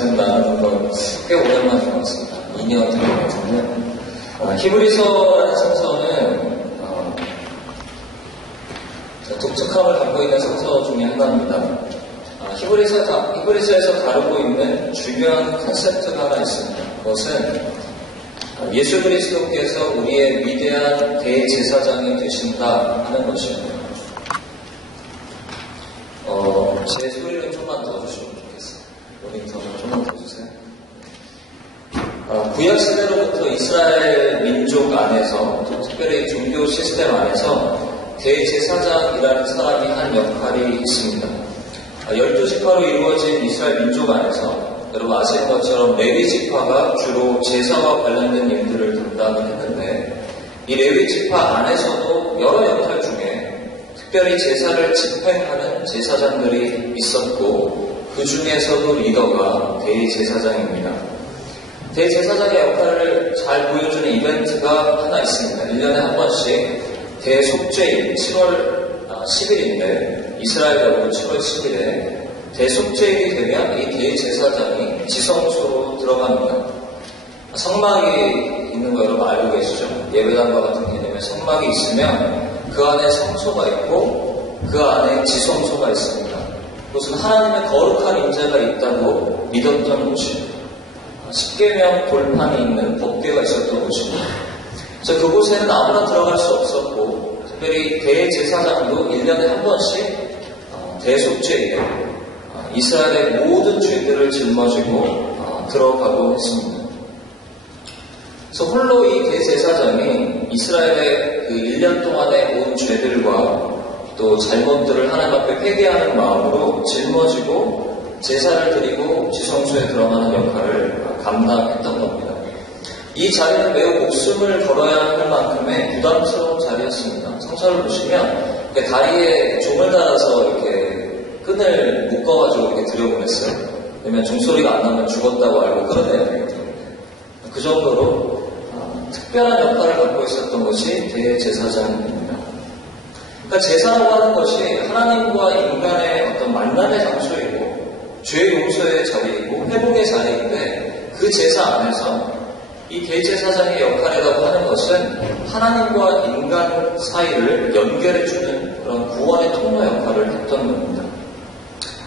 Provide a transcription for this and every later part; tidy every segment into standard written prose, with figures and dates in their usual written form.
말씀 나누는 건 꽤 오랜만인 것 같습니다. 2년 된 것 같은데, 히브리서라는 성서는 독특함을 갖고 있는 성서 중에 하나입니다. 히브리서에서 다루고 있는 중요한 컨셉트가 하나 있습니다. 그것은 예수 그리스도께서 우리의 위대한 대제사장이 되신다 하는 것입니다. 제 소리를 좀만 더 주시면 좋겠어요. 모니터를 좀만 더 주세요. 구약시대로부터 이스라엘 민족 안에서, 특별히 종교 시스템 안에서 대제사장이라는 사람이 한 역할이 있습니다. 12지파로 이루어진 이스라엘 민족 안에서 여러분 아시는 것처럼 레위지파가 주로 제사와 관련된 일들을 담당을 했는데, 이 레위지파 안에서도 여러 역할 중에 특별히 제사를 집행하는 제사장들이 있었고, 그 중에서도 리더가 대제사장입니다. 대제사장의 역할을 잘 보여주는 이벤트가 하나 있습니다. 1년에 한 번씩 대속죄일 7월 10일인데, 이스라엘하고 7월 10일에 대속죄일이 되면 이 대제사장이 지성소로 들어갑니다. 성막이 있는 거 여러분 알고 계시죠? 예배당과 같은 개념의 성막이 있으면 그 안에 성소가 있고 그 안에 지성소가 있습니다. 그것은 하나님의 거룩한 임재가 있다고 믿었던 곳입니다. 십계명 돌판이 있는 법궤가 있었던 곳입니다. 그래서 그곳에는 아무나 들어갈 수 없었고, 특별히 대제사장도 1년에 한 번씩 대속죄일에 이스라엘의 모든 죄들을 짊어지고 들어가고 했습니다. 그래서 홀로 이 대제사장이 이스라엘의 그 1년 동안의 온 죄들과 또 잘못들을 하나님 앞에 회개하는 마음으로 짊어지고 제사를 드리고 지성소에 들어가는 역할을 감당했던 겁니다. 이 자리는 매우 목숨을 걸어야 할 만큼의 부담스러운 자리였습니다. 성서를 보시면 다리에 종을 달아서 이렇게 끈을 묶어가지고 이렇게 들여보냈어요. 왜냐면 종소리가 안 나면 죽었다고 알고 끌어내야 되기 때문에. 그 정도로 특별한 역할을 갖고 있었던 것이 대제사장입니다. 그러니까 제사라고 하는 것이 하나님과 인간의 어떤 만남의 장소이고 죄 용서의 자리이고 회복의 자리인데, 그 제사 안에서 이 대제사장의 역할이라고 하는 것은 하나님과 인간 사이를 연결해주는 그런 구원의 통로 역할을 했던 겁니다.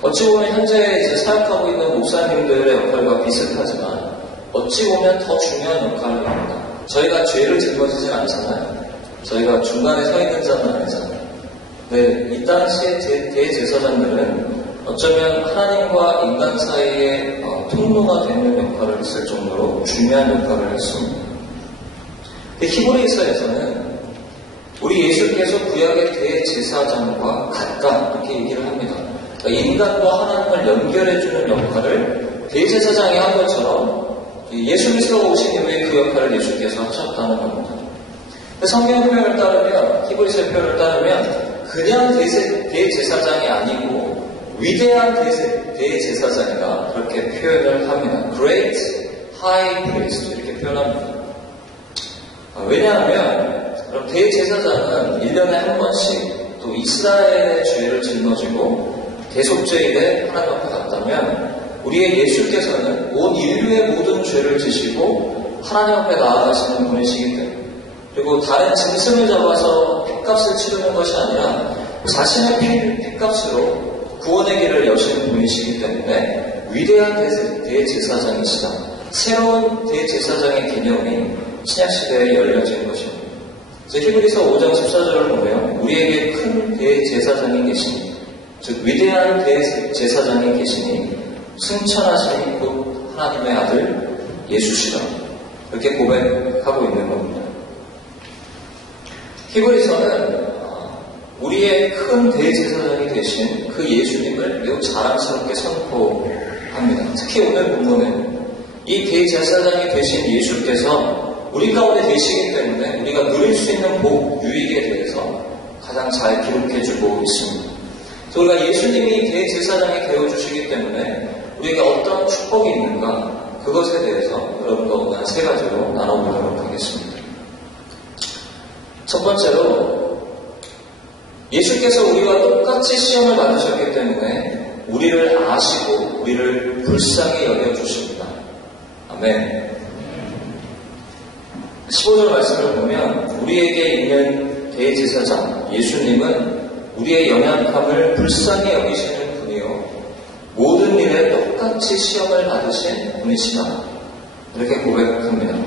어찌 보면 현재 이제 사역하고 있는 목사님들의 역할과 비슷하지만 어찌 보면 더 중요한 역할을 합니다. 저희가 죄를 짊어지지 않잖아요. 저희가 중간에 서 있는 자는 아니잖아요. 네, 이 당시에 대제사장들은 어쩌면 하나님과 인간 사이의 통로가 되는 역할을 했을 정도로 중요한 역할을 했습니다. 히브리서에서는 우리 예수께서 구약의 대제사장과 같다 이렇게 얘기를 합니다. 그러니까 인간과 하나님을 연결해주는 역할을 대제사장이 한 것처럼 예수 그리스도가 오신 이후에 그 역할을 예수께서 하셨다는 겁니다. 성경 표현을 따르면, 히브리서의 표현을 따르면 그냥 대제사장이 아니고 위대한 대제사장이다 그렇게 표현을 합니다. Great High Priest 이렇게 표현합니다. 왜냐하면 대제사장은 1년에 한 번씩 또 이스라엘의 죄를 짊어지고 대속죄일에 하나님 앞에 갔다면, 우리의 예수께서는 온 인류의 모든 죄를 지시고 하나님 앞에 나아가시는 분이시기 때문에, 그리고 다른 짐승을 잡아서 핏값을 치르는 것이 아니라 자신의 핏값으로 구원의 길을 여시는 분이시기 때문에 위대한 대제사장이시다. 새로운 대제사장의 개념이 신약시대에 열려진 것입니다. 그래서 히브리서 5장 14절을 보면 우리에게 큰 대제사장이 계시니, 즉 위대한 대제사장이 계시니 승천하신 곧 하나님의 아들 예수시다. 이렇게 고백하고 있는 겁니다. 히브리서는 우리의 큰 대제사장이 되신 그 예수님을 매우 자랑스럽게 선포합니다. 특히 오늘 본문은 이 대제사장이 되신 예수께서 우리 가운데 계시기 때문에 우리가 누릴 수 있는 복, 유익에 대해서 가장 잘 기록해주고 있습니다. 우리가 예수님이 대제사장이 되어주시기 때문에 우리에게 어떤 축복이 있는가, 그것에 대해서 여러분과 오늘 한 3가지로 나눠보도록 하겠습니다. 첫 번째로, 예수께서 우리와 똑같이 시험을 받으셨기 때문에 우리를 아시고 우리를 우리를 불쌍히 여겨주십니다. 아멘. 15절 말씀을 보면 우리에게 있는 대제사장 예수님은 우리의 연약함을 불쌍히 여기시는 분이요 모든 일에 똑같이 시험을 받으신 분이시다. 이렇게 고백합니다.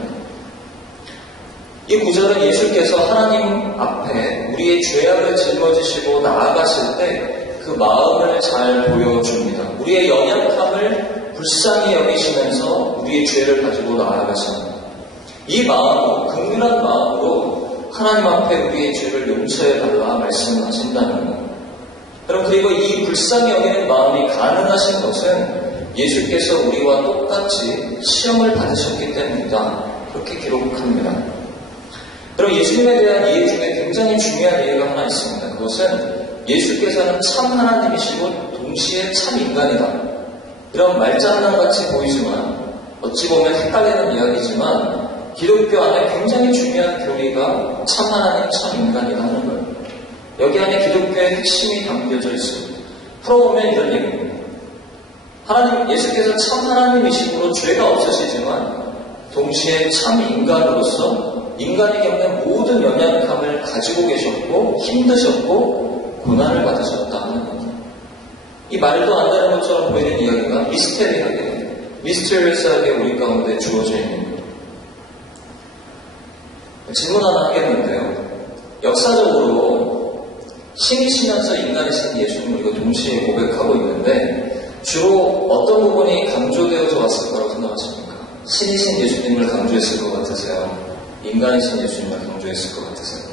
이 구절은 예수께서 하나님 앞에 우리의 죄악을 짊어지시고 나아가실 때 그 마음을 잘 보여줍니다. 우리의 연약함을 불쌍히 여기시면서 우리의 죄를 가지고 나아가십니다. 이 마음, 긍휼한 마음으로 하나님 앞에 우리의 죄를 용서해달라 말씀하신다는 것. 여러분, 그리고 이 불쌍히 여기는 마음이 가능하신 것은 예수께서 우리와 똑같이 시험을 받으셨기 때문이다. 그렇게 기록합니다. 여러분, 예수님에 대한 이해 중에 굉장히 중요한 이해가 하나 있습니다. 그것은 예수께서는 참 하나님이시고 동시에 참 인간이다. 이런 말장난같이 보이지만 어찌 보면 헷갈리는 이야기지만 기독교 안에 굉장히 중요한 교리가 참 하나님, 참 인간이다 하는 거예요. 여기 안에 기독교의 핵심이 담겨져 있습니다. 풀어보면 이런 얘기입니다. 하나님, 예수께서 참 하나님이시므로 죄가 없으시지만 동시에 참 인간으로서 인간이 겪는 모든 연약함을 가지고 계셨고 힘드셨고 고난을 받으셨다 하는 겁니다. 이 말도 안 되는 것처럼 보이는 이야기가 미스테리어스하게 우리 가운데 주어져 있는 거예요. 질문 하나 하겠는데요. 역사적으로 신이시면서 인간이신 예수님을 우리가 동시에 고백하고 있는데 주로 어떤 부분이 강조되어져 왔을 거라고 생각하십니까? 신이신 예수님을 강조했을 것 같으세요? 인간이신 예수님을 강조했을 것 같으세요?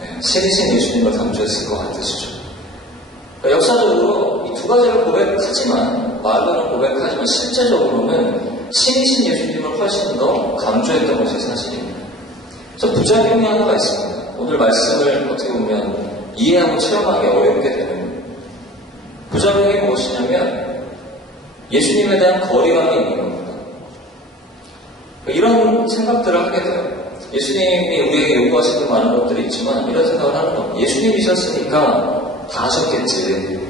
네, 신이신 예수님을 강조했을 것 같으시죠? 그러니까 역사적으로 이 두 가지를 고백하지만, 말로는 고백하지만 실제적으로는 신이신 예수님을 훨씬 더 강조했던 것이 사실입니다. 그래서 부작용이 하나가 있습니다. 오늘 말씀을 어떻게 보면 이해하고 체험하기 어렵게 되는 부작용이 무엇이냐면 예수님에 대한 거리감이 있는 겁니다. 이런 생각들을 하게 돼요. 예수님이 우리에게 요구하시는 많은 것들이 있지만 이런 생각을 하는 겁니다. 예수님이셨으니까 다 하셨겠지.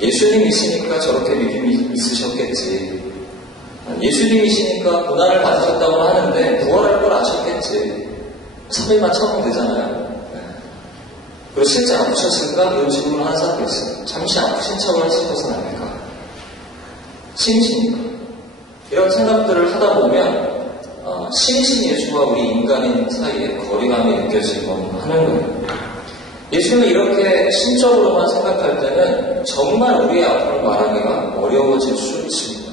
예수님이시니까 저렇게 믿음이 있으셨겠지. 예수님이시니까 고난을 받으셨다고 하는데 부활할 걸 아셨겠지. 3일만 참으면 되잖아요. 그리고 실제 아프셨을까? 이런 질문을 하는 사람도 있어요. 잠시 아프신 척을 하신 것은 아닐까? 신이시니까. 이런 생각들을 하다 보면 신이신 예수와 우리 인간인 사이에 거리감이 느껴지곤 하는 거예요. 예수님은 이렇게 신적으로만 생각할 때는 정말 우리의 아픔을 말하기가 어려워질 수 있습니다.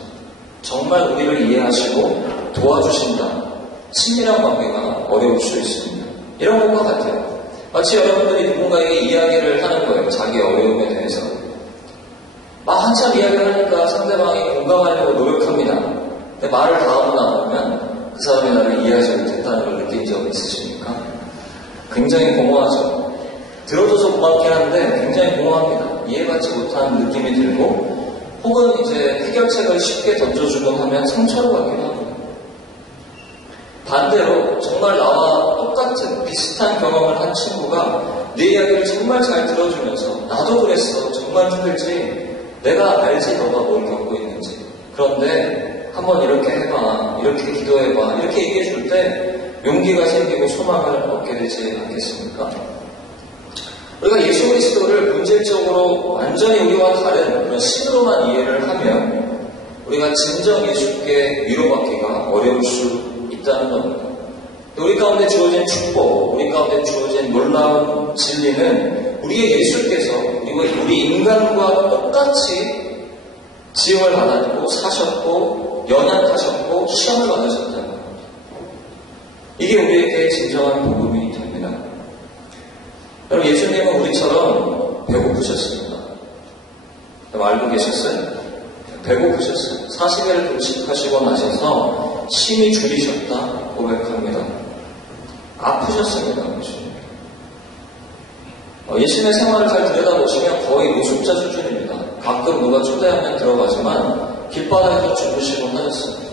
정말 우리를 이해하시고 도와주신다. 친밀한 관계가 어려울 수 있습니다. 이런 것과 같아요. 마치 여러분들이 누군가에게 이야기를 하는 거예요. 자기 어려움에 대해서. 막 한참 이야기를 하니까 상대방이 공감하려고 노력합니다. 근데 말을 다 하고 나면 그 사람이 나를 이해하지 못했다는 걸 느낀 적 있으십니까? 굉장히 공허하죠. 들어줘서 고맙긴 한데 굉장히 공허합니다. 이해받지 못하는 느낌이 들고 혹은 이제 해결책을 쉽게 던져주곤 하면 상처로 가기도 합니다. 반대로 정말 나와 똑같은 비슷한 경험을 한 친구가 내 이야기를 정말 잘 들어주면서 나도 그랬어. 정말 힘들지. 내가 알지 너가 뭘 겪고 있는지. 그런데 한번 이렇게 해봐. 이렇게 기도해봐. 이렇게 얘기해 줄 때 용기가 생기고 소망을 얻게 되지 않겠습니까? 우리가 예수 그리스도를 본질적으로 완전히 우리와 다른 그런 신으로만 이해를 하면 우리가 진정 예수께 위로받기가 어려울 수 있다는 겁니다. 우리 가운데 주어진 축복, 우리 가운데 주어진 놀라운 진리는 우리의 예수께서 우리 인간과 똑같이 지음을 받았고 사셨고 연약하셨고 시험을 받으셨다는 겁니다. 이게 우리에게 진정한 복음이 됩니다. 여러분, 예수님은 우리처럼 배고프셨습니다. 알고 계셨어요? 배고프셨어요. 40일을 금식하시고 나셔서 심히 줄이셨다 고백합니다. 아프셨습니다. 예수님의 생활을 잘 들여다보시면 거의 노숙자 수준입니다. 가끔 누가 초대하면 들어가지만 길바닥에서 주무시곤 하셨어요.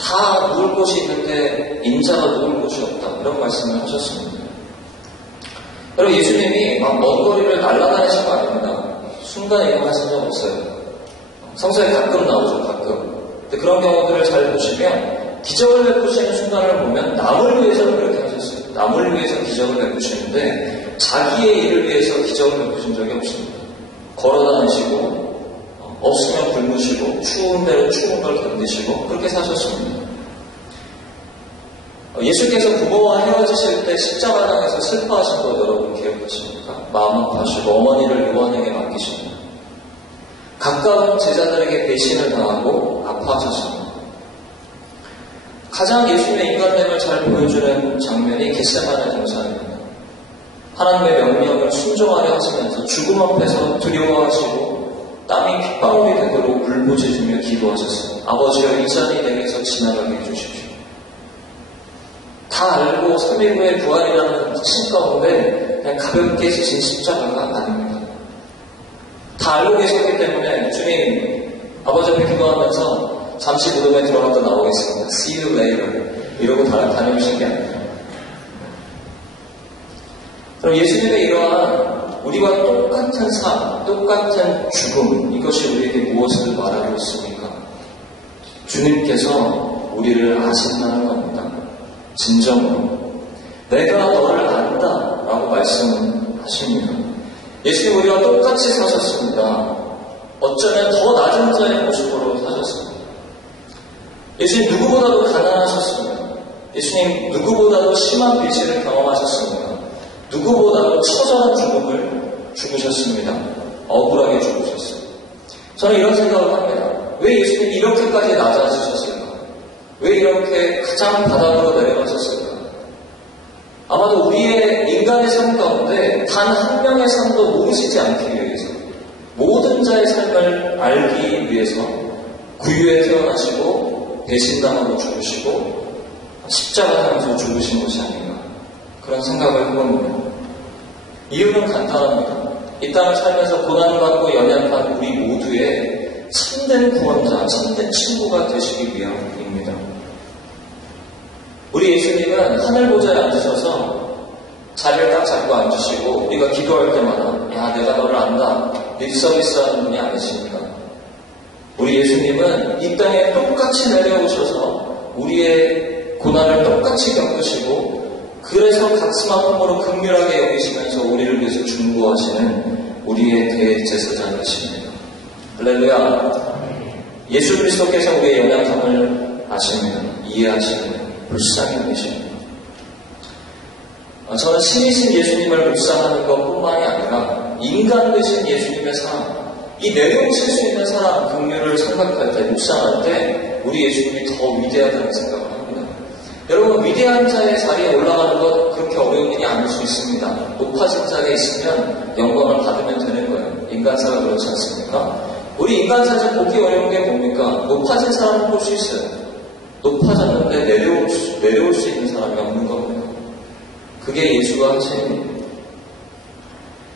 다 누울 곳이 있는데 인자가 누울 곳이 없다. 이런 말씀을 하셨습니다. 여러분, 예수님이 막 먼 거리를 날아다니신 거 아닙니다. 순간 이동하신 적 없어요. 성서에 가끔 나오죠, 가끔. 근데 그런 경우들을 잘 보시면 기적을 베푸시는 순간을 보면 남을 위해서 그렇게 하셨어요. 남을 위해서 기적을 베푸시는데 자기의 일을 위해서 기적을 베푸신 적이 없습니다. 걸어다니시고 없으면 굶으시고 추운 대로 추운 걸 견디시고 그렇게 사셨습니다. 예수께서 부모와 헤어지실 때 십자가당에서 슬퍼하신 거 여러분 기억하십니까? 마음 아파하시고 어머니를 요한에게 맡기십니다. 가까운 제자들에게 배신을 당하고 아파하셨습니다. 가장 예수님의 인간됨을 잘 보여주는 장면이 겟세마네 동산입니다. 하나님의 명령을 순종하려 하시면서 죽음 앞에서 두려워하시고 땀이 핏방울이 되도록 울부짖으며 기도하셨습니다. 아버지여 이 잔이 내게서 지나가게 해주십시오. 다 알고 3일 후에 부활이라는 확신 가운데 그냥 가볍게 지신 십자가가 아닙니다. 다 알고 계셨기 때문에 주님 아버지 앞에 기도하면서 잠시 무덤에 들어갔다 나오겠습니다. See you later. 이러고 다녀오신 게 아니에요. 그럼 예수님의 이러한 우리와 똑같은 삶, 똑같은 죽음, 이것이 우리에게 무엇을 말하고 있습니까? 주님께서 우리를 아신다는 겁니다. 진정으로. 내가 너를 안다 라고 말씀하십니다. 예수님 우리와 똑같이 사셨습니다. 어쩌면 더 낮은 자의 모습으로 사셨습니다. 예수님 누구보다도 가난하셨습니다. 예수님 누구보다도 심한 비실을 경험하셨습니다. 누구보다도 처절한 죽음을 죽으셨습니다. 억울하게 죽으셨어요. 저는 이런 생각을 합니다. 왜 예수님이 이렇게까지 낮아지셨을까? 왜 이렇게 가장 바닥으로 내려가셨을까? 아마도 우리의 인간의 삶 가운데 단 한 명의 삶도 모르시지 않기 위해서 모든 자의 삶을 알기 위해서 구유에 태어나시고 배신당하고 죽으시고 십자가상에서 죽으신 것이 아닌가 그런 생각을 해봅니다. 이유는 간단합니다. 이 땅을 살면서 고난받고 연약한 우리 모두의 참된 구원자, 참된 친구가 되시기 위함입니다. 우리 예수님은 하늘 보좌에 앉으셔서 자리를 딱 잡고 앉으시고 우리가 기도할 때마다 야 내가 너를 안다 립서비스하는 분이 아니십니다. 우리 예수님은 이 땅에 똑같이 내려오셔서 우리의 고난을 똑같이 겪으시고 그래서 가슴 아픔으로 긍휼하게 여기시면서 우리를 위해서 중보하시는 우리의 대제사장이십니다. 할렐루야. 예수 그리스도께서 우리의 연약함을 아시면 이해하시는 불쌍히 여기십니다. 저는 신이신 예수님을 묵상하는 것뿐만이 아니라 인간 되신 예수님의 삶, 이 내려오실 수 있는 사람, 긍휼을 생각할 때, 묵상할 때 우리 예수님이 더 위대하다는 생각을 합니다. 여러분 위대한 자의 자리에 올라가는 것 그렇게 어려운 일이 아닐 수 있습니다. 높아진 자리에 있으면 영광을 받으면 되는 거예요. 인간사가 그렇지 않습니까? 우리 인간사에서 보기 어려운 게 뭡니까? 높아진 사람을 볼 수 있어요. 높아졌는데 내려올 수 있는 사람이 없는 겁니다. 그게 예수가 하신 일입니다.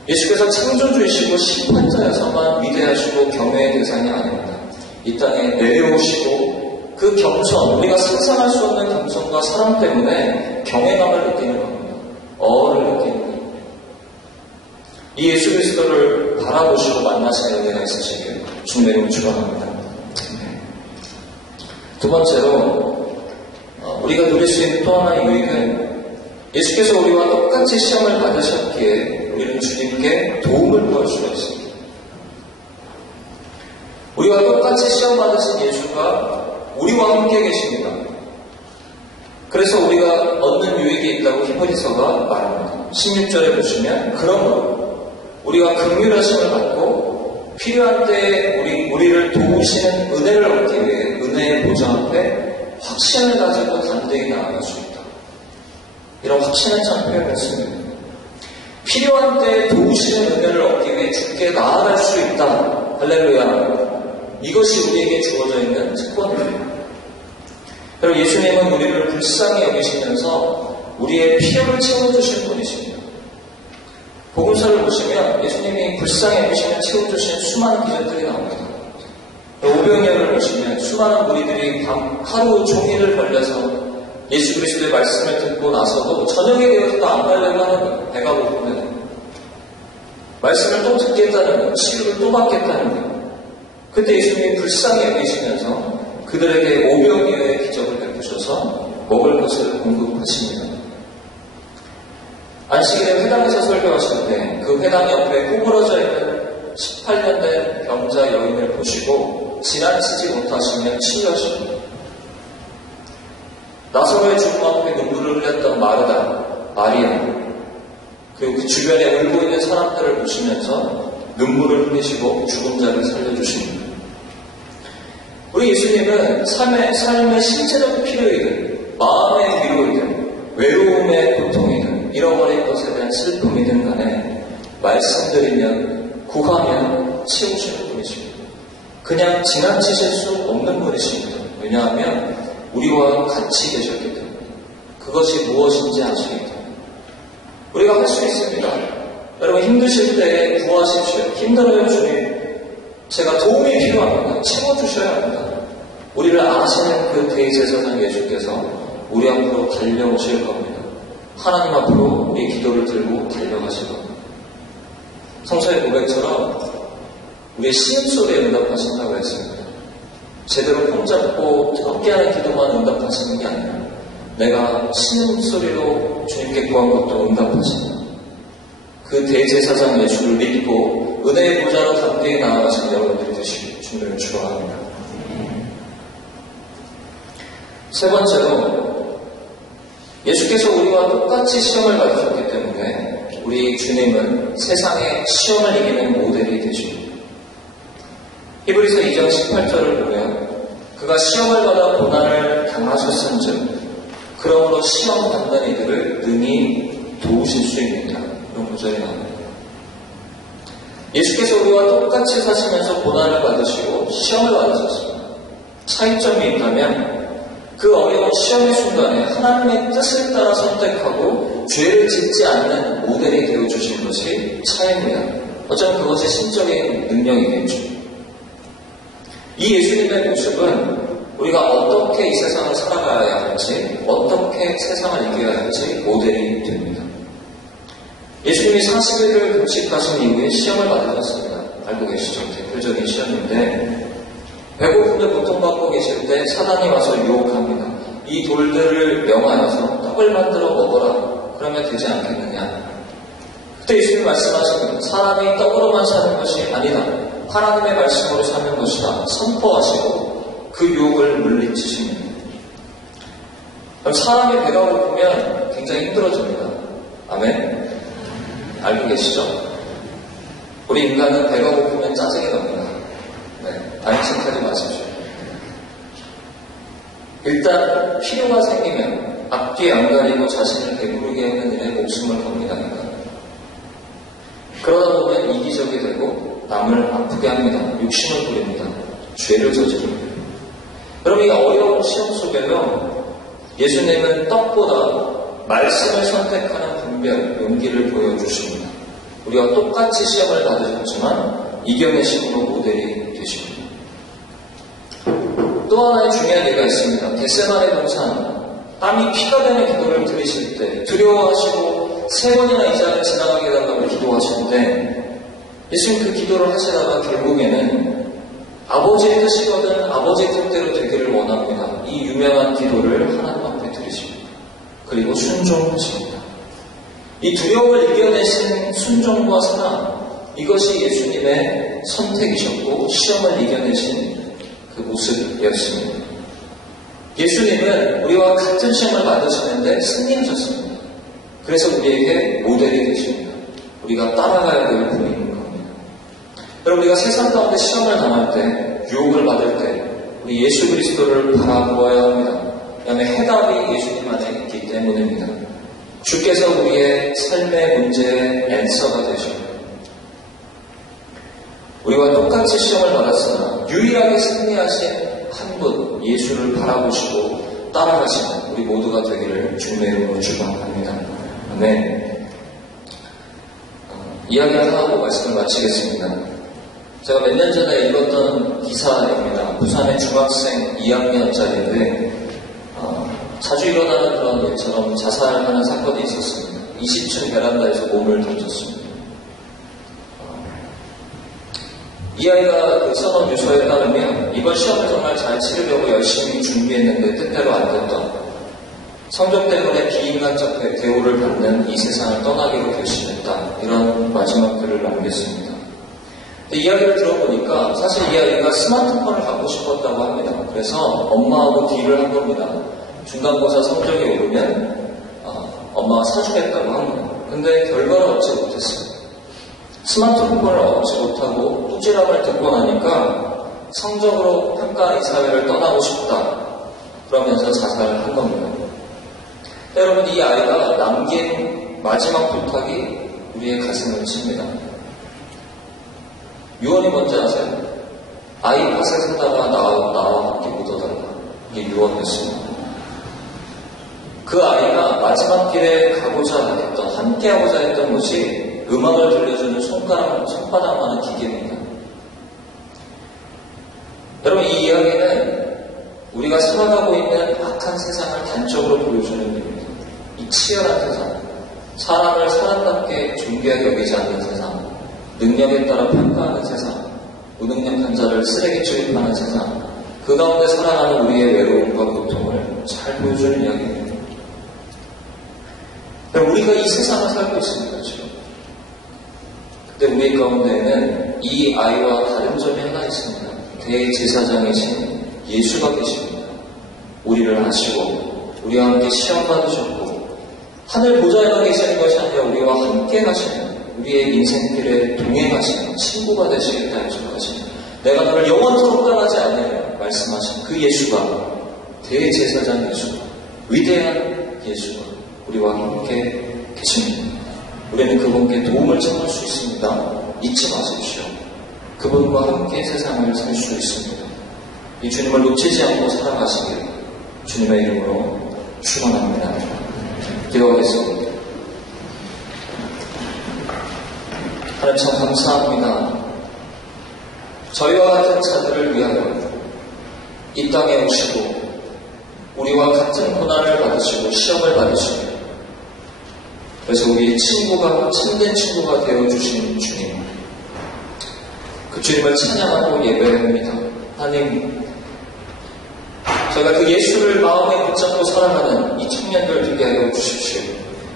예수께서 창조주이시고 심판자여서만 위대하시고 경외의 대상이 아닙니다. 이 땅에 내려오시고 그 겸손, 우리가 상상할 수 없는 겸손과 사랑 때문에 경외감을 느끼는 겁니다. 어를 느끼는 겁니다. 이 예수 그리스도를 바라보시고 만나시는 은혜가 있으시길 주님의 이름으로 축원합니다. 두 번째로 우리가 누릴 수 있는 또 하나의 유익은 예수께서 우리와 똑같이 시험을 받으셨기에 우리는 주님께 도움을 구할 수가 있습니다. 우리와 똑같이 시험 받으신 예수가 우리와 함께 계십니다. 그래서 우리가 얻는 유익이 있다고 히브리서가 말합니다. 16절에 보시면 그러므로 우리가 긍휼하심을 받고 필요한 때에 우리를 도우시는 은혜를 얻기 위해 은혜의 보좌 앞에 확신을 가지고 담대히 나아갈 수 있다. 이런 확신을 참 표현했습니다. 필요한 때에 도우시는 은혜를 얻기 위해 주께 나아갈 수 있다. 할렐루야. 이것이 우리에게 주어져 있는 특권입니다. 그리고 예수님은 우리를 불쌍히 여기시면서 우리의 필요를 채워주신 분이십니다. 복음서를 보시면 예수님이 불쌍히 여기시면 채워주신 수많은 기적들이 나옵니다. 오병이어를 보시면 수많은 무리들이 하루 종일을 걸려서 예수 그리스도의 말씀을 듣고 나서도 저녁에 되어서도 안 가려고 하는 거예요. 배가 고프면 말씀을 또 듣겠다는 거예요. 치유를 또 받겠다는 거예요. 그때 예수님이 불쌍히 여기시면서 그들에게 오병이어의 기적을 베푸셔서 먹을 것을 공급하십니다. 안식일에 회당에서 설교하실 때 그 회당 옆에 구부러져 있는 18년 된 병자 여인을 보시고 지나치지 못하시며 치유하십니다. 나사로의 죽음 앞에 눈물을 흘렸던 마리아, 그리고 그 주변에 울고 있는 사람들을 보시면서 눈물을 흘리시고 죽은 자를 살려주십니다. 우리 예수님은 삶의 신체적 필요이든 마음의 위로이든 외로움의 고통이든 잃어버린 것에 대한 슬픔이든 간에 말씀드리면 구하면 채우시는 분이십니다. 그냥 지나치실 수 없는 분이십니다. 왜냐하면 우리와 같이 계셨기 때문에 그것이 무엇인지 아시기 때문에 우리가 할 수 있습니다. 여러분 힘드실 때 구하십시오. 힘들어요 주님. 제가 도움이 필요합니다. 채워주셔야 합니다. 우리를 아시는 그 대제사장 예수께서 우리 앞으로 달려오실 겁니다. 하나님 앞으로 우리 기도를 들고 달려가실 겁니다. 성서의 고백처럼 우리의 신음소리에 응답하신다고 했습니다. 제대로 폼잡고 뜨겁게 하는 기도만 응답하시는 게 아니라 내가 신음소리로 주님께 구한 것도 응답하신다. 그 대제사장 예수를 믿고 은혜의 보좌로 담대히 나아가신 여러분들이 되시길 주님을 축원합니다. 세 번째로 예수께서 우리와 똑같이 시험을 받으셨기 때문에 우리 주님은 세상의 시험을 이기는 모델이 되십니다. 히브리서 2장 18절을 보면 그가 시험을 받아 고난을 당하셨은즉 그러므로 시험 받는 이들을 능히 도우실 수 있느냐 이런 구절이 나옵니다. 예수께서 우리와 똑같이 사시면서 고난을 받으시고 시험을 받으셨습니다. 차이점이 있다면 그 어려운 시험의 순간에 하나님의 뜻을 따라 선택하고 죄를 짓지 않는 모델이 되어주신 것이 차이입니다. 어쩌면 그것이 신적인 능력이겠죠. 이 예수님의 모습은 우리가 어떻게 이 세상을 살아가야 할지, 어떻게 세상을 이겨야 할지 모델이 됩니다. 예수님이 40일을 금식하신 이후에 시험을 받으셨습니다. 알고 계시죠? 대표적인 시험인데 배고픔을 고통받고 계실 때 사단이 와서 유혹합니다. 이 돌들을 명하여서 떡을 만들어 먹어라. 그러면 되지 않겠느냐. 그때 예수님이 말씀하십니다. 사람이 떡으로만 사는 것이 아니다. 하나님의 말씀으로 사는 것이다. 선포하시고 그 유혹을 물리치십니다. 그럼 사람이 배가 고프면 굉장히 힘들어집니다. 아멘? 알고 계시죠? 우리 인간은 배가 고프면 짜증이 납니다. 네, 반칙하지 마십시오. 일단 필요가 생기면 앞뒤 안 가리고 자신을 배부르게 하는 일에 목숨을 겁니다. 그러다 보면 이기적이 되고 남을 아프게 합니다. 욕심을 부립니다. 죄를 저지릅니다. 여러분 이 어려운 시험 속에서 예수님은 떡보다 말씀을 선택하는 분별, 용기를 보여주십니다. 우리와 똑같이 시험을 받으셨지만 이겨내시고 모델이 되십니다. 또 하나의 중요한 예가 있습니다. 겟세마네 동산, 땀이 피가 되는 기도를 드리실 때 두려워하시고 3번이나 이 잔을 지나가게 해달라고 기도하실 때 예수님 그 기도를 하시다가 결국에는 아버지의 뜻이거든 아버지의 뜻대로 되기를 원합니다. 이 유명한 기도를 하나님 앞에 드리십니다. 그리고 순종하십니다. 이 두려움을 이겨내신 순종과 사랑, 이것이 예수님의 선택이셨고 시험을 이겨내신 그 모습이었습니다. 예수님은 우리와 같은 시험을 받으시는데 승리하셨습니다. 그래서 우리에게 모델이 되십니다. 우리가 따라가야 될 분인 겁니다. 여러분 우리가 세상 가운데 시험을 당할 때, 유혹을 받을 때 우리 예수 그리스도를 바라보아야 합니다. 그 다음에 해답이 예수님 안에 있기 때문입니다. 주께서 우리의 삶의 문제의 앤서가 되십니다. 우리와 똑같이 시험을 받았으나 유일하게 승리하신 한 분 예수를 바라보시고 따라가시는 우리 모두가 되기를 주님의 이름으로 축원합니다. 아멘. 이야기 하나 하고 말씀을 마치겠습니다. 제가 몇 년 전에 읽었던 기사입니다. 부산의 중학생 2학년짜리인데 자주 일어나는 그런 일처럼 자살하는 사건이 있었습니다. 20층 베란다에서 몸을 던졌습니다. 이 아이가 그 써놓은 유서에 따르면 이번 시험을 정말 잘 치르려고 열심히 준비했는데 뜻대로 안 됐던, 성적 때문에 비인간적 대우를 받는 이 세상을 떠나기로 결심했다, 이런 마지막 글을 남겼습니다. 근데 이야기를 들어보니까 사실 이 아이가 스마트폰을 갖고 싶었다고 합니다. 그래서 엄마하고 딜을 한 겁니다. 중간고사 성적이 오르면 엄마가 사주겠다고 합니다. 근데 결과를 얻지 못했어요. 스마트폰을 얻지 못하고 뚝질함을 듣고 나니까 성적으로 평가하는 이 사회를 떠나고 싶다, 그러면서 자살을 한 겁니다. 여러분, 이 아이가 남긴 마지막 부탁이 우리의 가슴을 칩니다. 유언이 뭔지 아세요? 아이 팥을 사다가 나와 함께 묻어달라. 이게 유언이었습니다. 그 아이가 마지막 길에 가고자 했던, 함께 하고자 했던 것이 음악을 들려주는 손바닥만한 기계입니다. 여러분, 이 이야기는 우리가 살아가고 있는 악한 세상을 단적으로 보여주는 일입니다. 이 치열한 세상, 사람을 사람답게 존귀하게 여기지 않는 세상, 능력에 따라 평가하는 세상, 무능력한 자를 쓰레기 취급하는 세상, 그 가운데 살아가는 우리의 외로움과 고통을 잘 보여주는 이야기입니다. 우리가 이 세상을 살고 있습니다, 지금. 근데 우리 가운데는 이 아이와 다른 점이 하나 있습니다. 대제사장이신 예수가 계십니다. 우리를 아시고 우리와 함께 시험 받으셨고 하늘 보좌에 계시는 것이 아니라 우리와 함께 가시는, 우리의 인생길에 동행하시는 친구가 되시겠다 약속하시는, 내가 너를 영원토록 떠나지 않으리라 말씀하신 그 예수가, 대제사장 예수가, 위대한 예수가 우리와 함께 계십니다. 우리는 그분께 도움을 청할 수 있습니다. 잊지 마십시오. 그분과 함께 세상을 살 수 있습니다. 이 주님을 놓치지 않고 살아가시길 주님의 이름으로 축원합니다. 기도하겠습니다. 하나님 참 감사합니다. 저희와 같은 자들을 위하여 이 땅에 오시고 우리와 같은 고난을 받으시고 시험을 받으시고, 그래서 우리의 친구가, 참된 친구가 되어주신 주님, 그 주님을 찬양하고 예배합니다. 하나님, 저희가 그 예수를 마음에 붙잡고 살아가는 이 청년들 되게 하여 주십시오.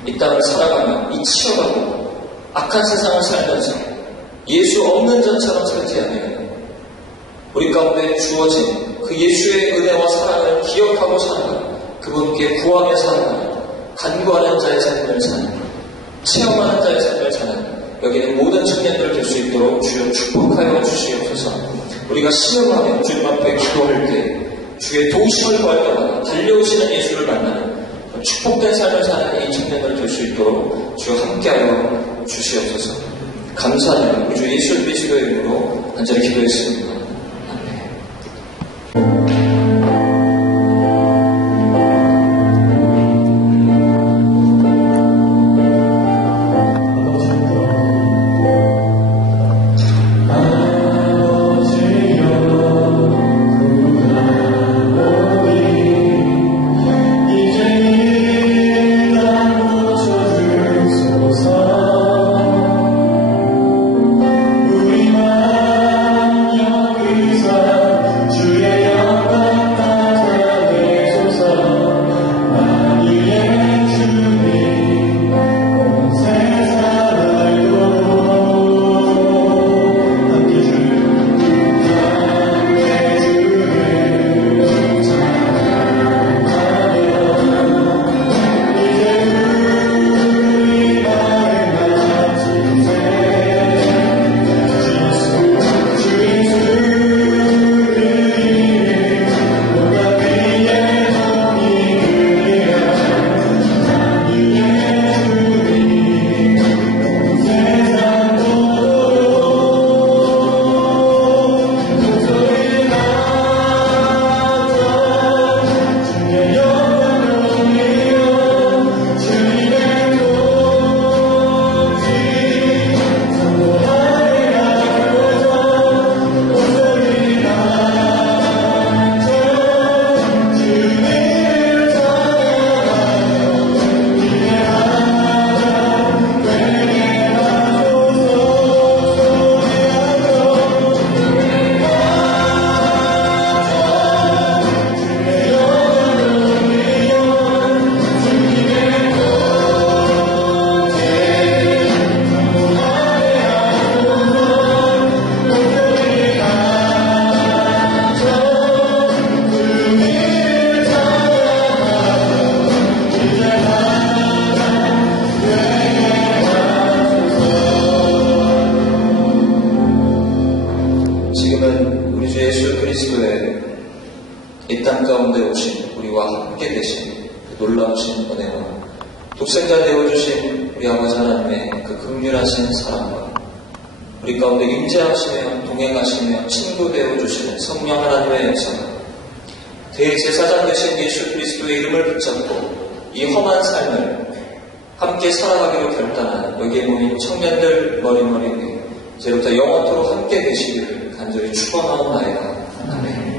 이 땅을 살아가며 이 치여가고 악한 세상을 살면서 예수 없는 자처럼 살지 않아요. 우리 가운데 주어진 그 예수의 은혜와 사랑을 기억하고 살아가는, 그분께 구하며 살아가는, 간구하는 자의 삶을 사는, 체험하는 자의 삶을 사는 여기는 모든 청년들 될 수 있도록 주여 축복하여 주시옵소서. 우리가 시험하며 주님 앞에 기도할 때 주의 도우심을 구할 때마다 달려오시는 예수를 만나는 축복된 삶을 사는 이 청년들 될 수 있도록 주여 함께하여 주시옵소서. 감사하며 우리 주 예수 그리스도의 이름으로 간절히 기도했습니다. 우리만 제자 되어주신 우리 아버지 하나님의 그 긍휼하신 사랑과 우리 가운데 임재하시며 동행하시며 친구 되어주시는 성령 하나님의 역사가 대제사장 되신 예수 그리스도의 이름을 붙잡고 이 험한 삶을 함께 살아가기로 결단한 여기에 모인 청년들 머리머리 위에 이제부터 영원토록 함께 되시기를 간절히 축원하옵나이다. 아멘.